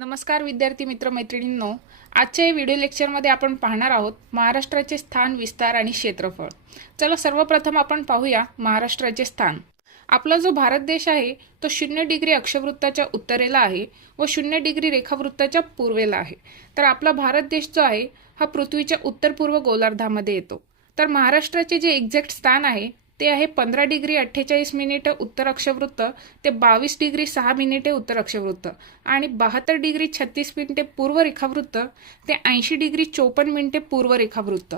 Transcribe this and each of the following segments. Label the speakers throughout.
Speaker 1: नमस्कार विद्यार्थी मित्र मैत्रिणींनो आजच्या या व्हिडिओ लेक्चरमध्ये आपण पाहणार आहोत महाराष्ट्राचे स्थान विस्तार आणि क्षेत्रफळ. चला सर्वप्रथम आपण पाहूया महाराष्ट्राचे स्थान. आपला जो भारत देश आहे तो शून्य डिग्री अक्षवृत्ताच्या उत्तरेला आहे व शून्य डिग्री रेखावृत्ताच्या पूर्वेला आहे. तर आपला भारत देश जो आहे हा पृथ्वीच्या उत्तर पूर्व गोलार्धामध्ये येतो. तर महाराष्ट्राचे जे एक्झॅक्ट स्थान आहे ते आहे पंधरा डिग्री अठ्ठेचाळीस मिनिटं उत्तर अक्षवृत्त ते बावीस डिग्री सहा मिनिटे उत्तर अक्षवृत्त आणि बहात्तर डिग्री छत्तीस मिनिटे पूर्व रेखावृत्त ते ऐंशी डिग्री चोपन्न मिनिटे पूर्व रेखावृत्त.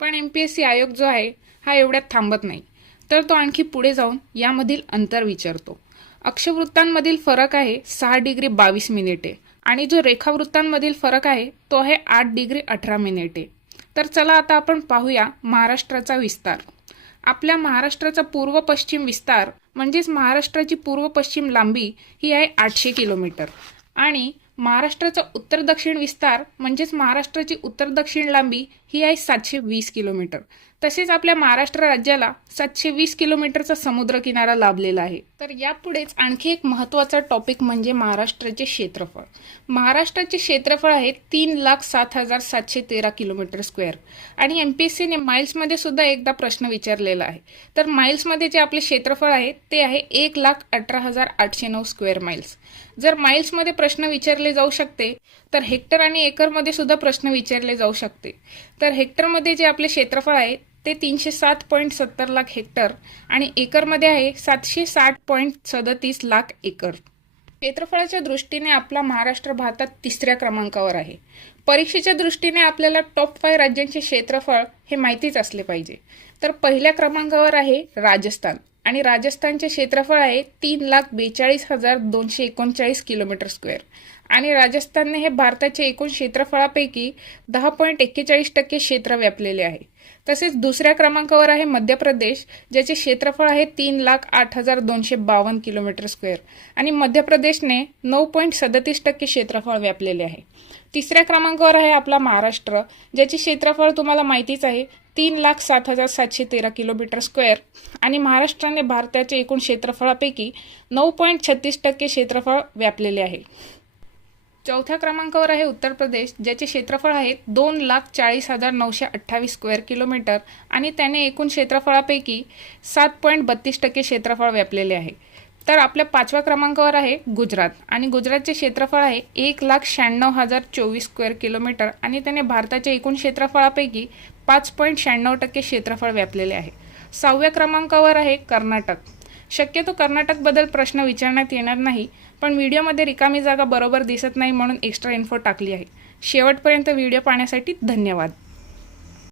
Speaker 1: पण एम पी एस सी आयोग जो आहे हा एवढ्यात थांबत नाही. तर तो आणखी पुढे जाऊन यामधील अंतर विचारतो. अक्षवृत्तांमधील फरक आहे सहा डिग्री बावीस मिनिटे आणि जो रेखावृत्तांमधील फरक आहे तो आहे आठ डिग्री अठरा मिनिटे. तर चला आता आपण पाहूया महाराष्ट्राचा विस्तार. आपल्या महाराष्ट्राचा पूर्व पश्चिम विस्तार म्हणजेच महाराष्ट्राची पूर्व पश्चिम लांबी ही आहे आठशे किलोमीटर. आणि महाराष्ट्राचा उत्तर दक्षिण विस्तार म्हणजेच महाराष्ट्राची उत्तर दक्षिण लांबी ही आहे सातशे वीस किलोमीटर. तसेच आपल्या महाराष्ट्र राज्याला सातशे वीस किलोमीटरचा समुद्र किनारा लाभलेला आहे. तर यापुढेच आणखी एक महत्त्वाचा टॉपिक म्हणजे महाराष्ट्राचे क्षेत्रफळ. महाराष्ट्राचे क्षेत्रफळ आहे तीन लाख सात हजार सातशे तेरा किलोमीटर स्क्वेअर. आणि एम पी एस सीने माइल्समध्ये सुद्धा एकदा प्रश्न विचारलेला आहे. तर माइल्समध्ये जे आपले क्षेत्रफळ आहे ते आहे एक लाख अठरा हजार आठशे नऊ स्क्वेअर माइल्स जर माइल्समध्ये प्रश्न विचारले जाऊ शकते तर हेक्टर आणि एकरमध्ये सुद्धा प्रश्न विचारले जाऊ शकते. तर हेक्टरमध्ये जे आपले क्षेत्रफळ आहे ते तीनशे सात पॉईंट सत्तर लाख हेक्टर आणि एकरमध्ये आहे सातशे साठ पॉईंट सदतीस लाख एकर. क्षेत्रफळाच्या दृष्टीने आपला महाराष्ट्र भारतात तिसऱ्या क्रमांकावर आहे. परीक्षेच्या दृष्टीने आपल्याला टॉप फाय राज्यांचे क्षेत्रफळ हे माहितीच असले पाहिजे. तर पहिल्या क्रमांकावर आहे राजस्थान. आणि राजस्थानचे क्षेत्रफळ आहे तीन लाख बेचाळीस हजार दोनशे एकोणचाळीस किलोमीटर स्क्वेअर. आणि राजस्थानने हे भारताच्या एकूण क्षेत्रफळापैकी दहा पॉईंट एक्केचाळीस टक्के क्षेत्र व्यापलेले आहे. तसेच दुसऱ्या क्रमांकावर आहे मध्य प्रदेश ज्याचे क्षेत्रफळ आहे तीन लाख आठ हजार दोनशे बावन्न किलोमीटर स्क्वेअर. आणि मध्य प्रदेशने नऊ पॉईंट सदतीस टक्के क्षेत्रफळ व्यापलेले आहे. तिसऱ्या क्रमांकावर आहे आपला महाराष्ट्र ज्याचे क्षेत्रफळ तुम्हाला माहितीच आहे तीन लाख सात हजार सातशे तेरा किलोमीटर स्क्वेअर आणि महाराष्ट्राने भारताच्या एकूण क्षेत्रफळापैकी नऊ पॉईंट छत्तीस टक्के क्षेत्रफळ व्यापलेले आहे. चौथ्या क्रमांकावर आहे उत्तर प्रदेश ज्याचे क्षेत्रफळ आहे दोन लाख चाळीस हजार नऊशे अठ्ठावीस स्क्वेअर किलोमीटर आणि त्याने एकूण क्षेत्रफळापैकी सात पॉईंट बत्तीस टक्के क्षेत्रफळ व्यापलेले आहे. तर आपल्या पाचव्या क्रमांकावर आहे गुजरात. आणि गुजरातचे क्षेत्रफळ आहे एक लाख शहाण्णव हजार चोवीस स्क्वेअर किलोमीटर. आणि त्याने भारताच्या एकूण क्षेत्रफळापैकी पाच पॉईंट शहाण्णव टक्के क्षेत्रफळ व्यापलेले आहे. सहाव्या क्रमांकावर आहे कर्नाटक. शक्यतो कर्नाटकबद्दल प्रश्न विचारण्यात येणार नाही पण व्हिडिओमध्ये रिकामी जागा बरोबर दिसत नाही म्हणून एक्स्ट्रा इन्फो टाकली आहे. शेवटपर्यंत व्हिडिओ पाहण्यासाठी धन्यवाद.